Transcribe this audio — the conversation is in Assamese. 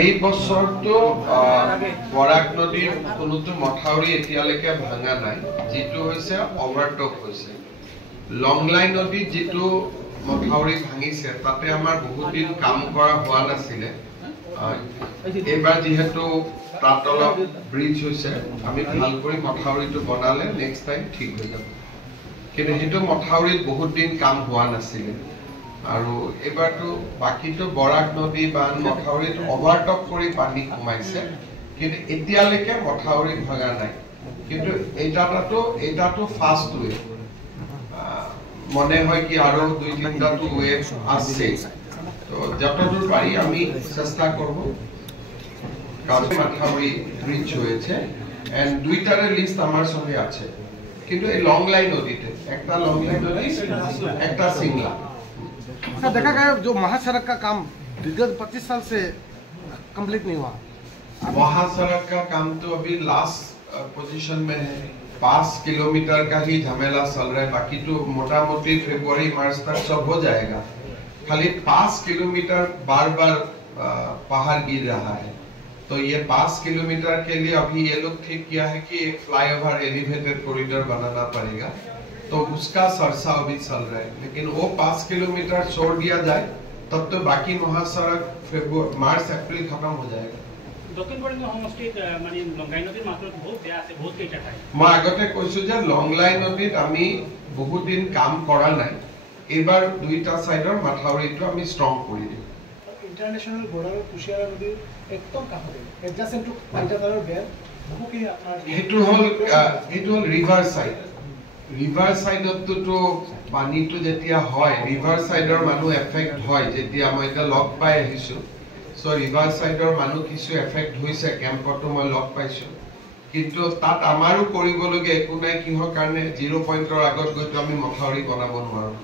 এই বছৰটো বৰাক নদীৰ কোনোটো মথাউৰি এতিয়ালৈকে ভাঙা নাই, যেটো হৈছে ওভাৰটপ হৈছে। লংলাই নদীত যেটো মথাউৰি ভাঙিছে তাতে আমাৰ বহুত দিন কাম কৰা হোৱা নাছিলে। এবাৰ যেহেতু তাত অলপ ব্ৰিজ হৈছে, আমি ভাল কৰি মথাউৰিটো বনালে নেক্সট টাইম ঠিক হৈ যাব। কিন্তু সেইটো মথাউৰিত বহুত দিন কাম হোৱা নাছিলে। আৰু এবাৰটো বাকিটো বৰাক নদী বান মথাউৰিত ওভাৰটপ কৰি পানী কমাইছে, কিন্তু এতিয়ালৈকে মথাউৰি ভাঙা নাই। কিন্তু এটাটো ফাষ্ট ৱেভ, মনে হয় কি আৰু 2-3টাটো ৱেভ আছে। তো যতদূর পারি আমি চেষ্টা করব। কাজ মথাউরি ব্রিজ হয়েছে এন্ড দুইটারে লিস্ট আমার সঙ্গে আছে, কিন্তু এই লং লাইন নদীতে একটা লং লাইন নদী একটা सिंगला। सर देखा गया जो महासड़क का काम विगत 25 साल से कंप्लीट नहीं हुआ। महासड़क का काम तो अभी लास्ट पोजीशन में है। 5 किलोमीटर का ही झमेला चल रहा है, बाकी तो मोटा मोटी फरवरी मार्च तक सब हो जाएगा। खाली 5 किलोमीटर बार बार पहाड़ गिर रहा है, तो ये 5 किलोमीटर के लिए अभी ये लोग ठीक किया है कि एक फ्लाईओवर एलिवेटेड कॉरिडोर बनाना पड़ेगा, तो उसका चर्चा अभी चल रहा है। लेकिन वो 5 किलोमीटर छोड़ दिया जाए तब तो बाकी महासड़क मार्च अप्रैल खत्म हो जाएगा। मैं आगते কৈছো যে লংলাই নদীত আমি বহুত দিন কাম কৰা নাই। এবাৰ দুইটা সাইডৰ মাথাউৰিটো আমি স্ট্ৰং কৰি দিম। ইন্টাৰনেশনাল বৰ্ডাৰ কুশিয়াৰা নদীৰ একদম কাষতে এডজাসেন্ট টু আইটাদাৰৰ বেল বহুকি আপোনাৰ হেতু হল ৰিভাৰ সাইডতটো পানীটো যেতিয়া হয় ৰিভাৰ সাইডৰ মানুহ এফেক্ট হয়। যেতিয়া মই এটা লগ পাই আহিছো, সো ৰিভাৰ সাইডৰ মানুহ কিছু এফেক্ট হৈছে, কেম্পটো মই লগ পাইছো। কিন্তু তাত আমাৰো কৰিবলগীয়া একো নাই, কিহৰ কাৰণে 0 পইণ্টৰ আগত গৈতো আমি মথাউৰি বনাব নোৱাৰো।